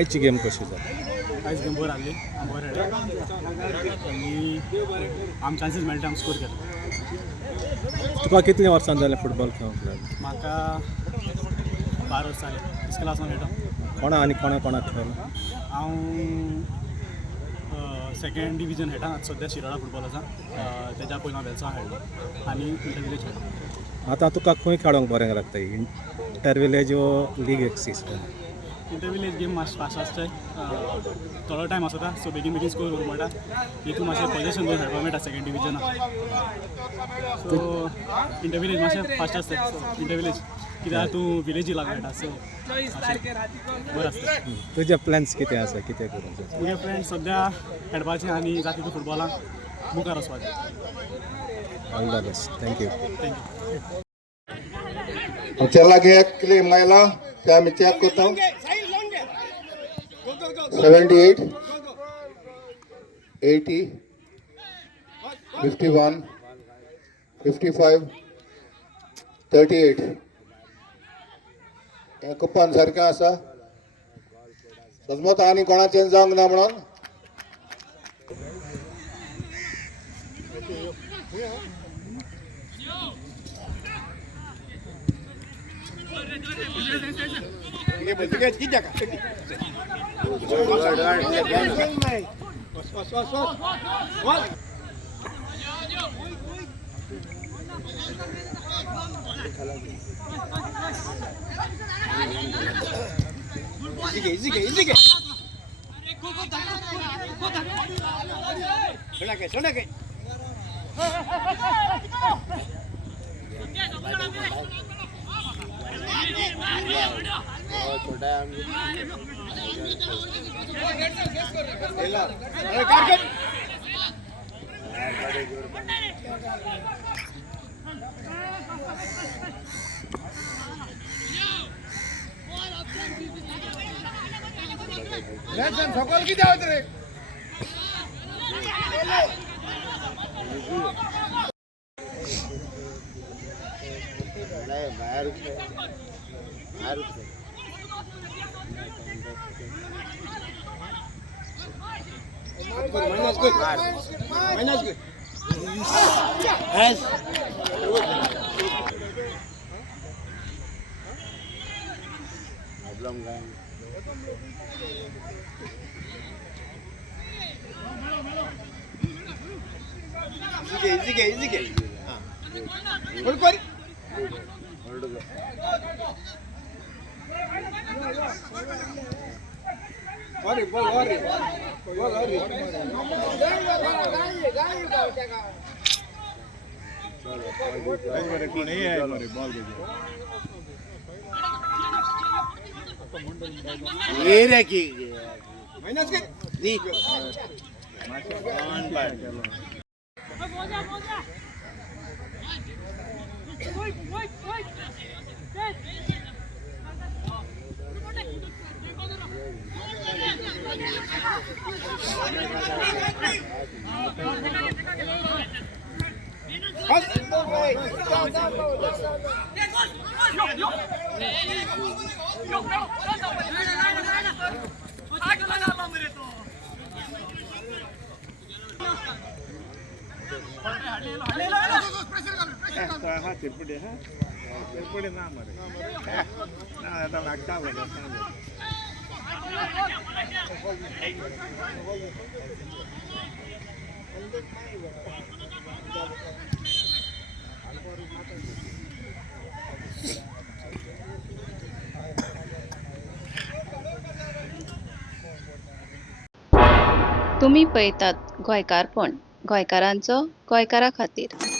आयची गेम कशी जाली? आयज गेम बरी आहली बरें आनी आम चान्सीस मेळटा आमी स्कोर केलो. तुका कितले वर्सां जाले फुटबॉल खेळूंक लागून? म्हाका 12 वर्सां जालीं इस क्लासान खेळटा. कोणा आनी कोणा कोणाक खेळलो? हांव सेकंड डिविजन खेळटा सद्या शिरोडा फुटबॉल आसा. तेच्या पयलीं हांव वेलसांव खेळ्ळो आनी इंटर विलेज खेळटा. आतां तुका खंय खेळोंक बरें लागता? इंटर विलेज वो league axis? Inter village game मातशें फास्ट आसताय, थोडो टायम आसता सो बेगीन बेगीन स्कोर करूंक मेळटा. हितून मातशें पोझिशन करून खेळपाक मेळटा सेकंड डिविजनाक. सो इंटर विलेज मातशें फास्ट आसता. सो इंटर विलेज कित्याक तूं विलेजी लागून मेळटा सो बरें आसता. तुजे प्लॅन्स कितें आसा? कितें करूंक जाय? तुगे फ्रेंड सद्या खेळपाचें आनी जाता तितून फुटबॉलाक मुखार वचपाचें. All the best. Thank you. Thank you. चला गया क्लेम महिला क्या मैं चेक करता हूँ 78 80 51 55 38 हे कुपन सारकें आसा. सजमत आनी कोणा चेंज जावंक ना म्हणून সকল কি যাও রে तुम्ही पळयतात गोंयकारपण, गोंयकारांचो गोंयकारा खातीर.